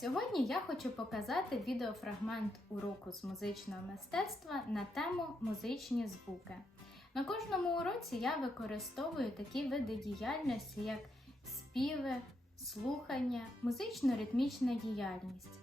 Сьогодні я хочу показати відеофрагмент уроку з музичного мистецтва на тему музичні звуки. На кожному уроці я використовую такі види діяльності, як співи, слухання, музично-ритмічна діяльність.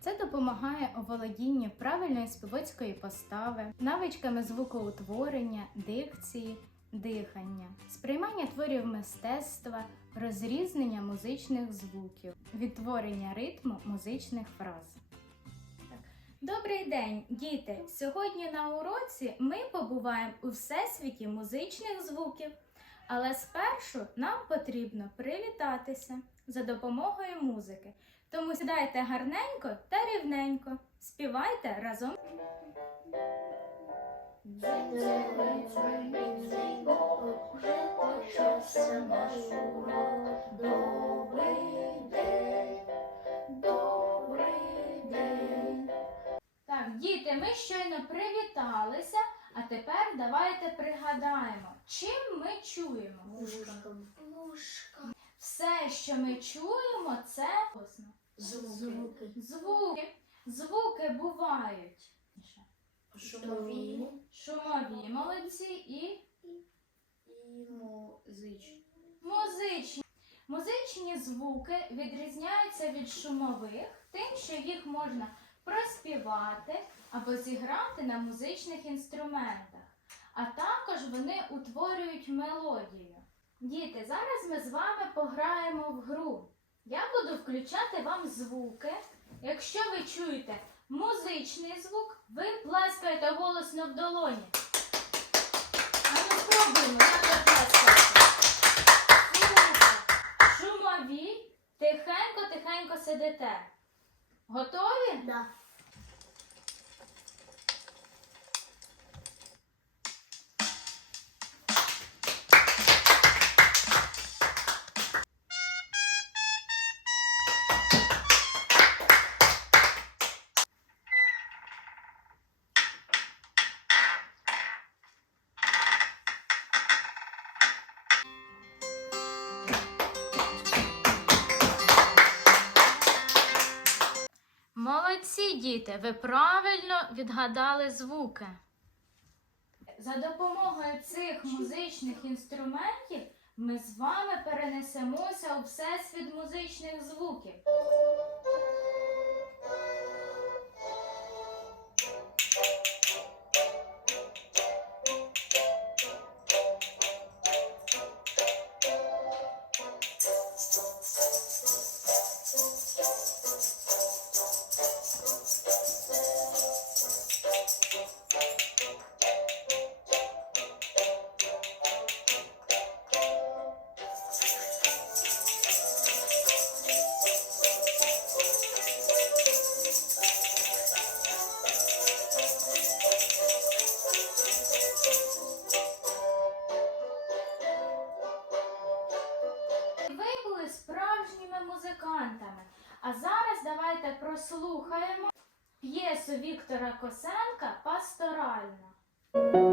Це допомагає оволодінню правильної співоцької постави, навичками звукоутворення, дикції, дихання, сприймання творів мистецтва, розрізнення музичних звуків, відтворення ритму музичних фраз. Добрий день, діти! Сьогодні на уроці ми побуваємо у всесвіті музичних звуків. Але спершу нам потрібно привітатися за допомогою музики. Тому сідайте гарненько та рівненько. Співайте разом. Вже почався наш урок. Добрий день, добрий день. Так, діти, ми щойно привіталися, а тепер давайте пригадаємо, чим ми чуємо. Вушком. Вушком. Все, що ми чуємо, це. Звуки. звуки. Звуки бувають Шумові. шумові молодці І музичні. музичні. Музичні звуки відрізняються від шумових тим, що їх можна проспівати або зіграти на музичних інструментах, а також вони утворюють мелодію. Діти, зараз ми з вами пограємо в гру. Я буду включати вам звуки. Якщо ви чуєте музичний звук, ви плескаєте голосно в долоні. А на спробуємо, як ви плескаєте. Супер. Шумові, тихенько-тихенько сидите. Готові? Да. Молодці, діти, ви правильно відгадали звуки. За допомогою цих музичних інструментів ми з вами перенесемося у всесвіт музичних звуків. Музикантами. А зараз давайте прослухаємо п'єсу Віктора Косенка Пасторальна.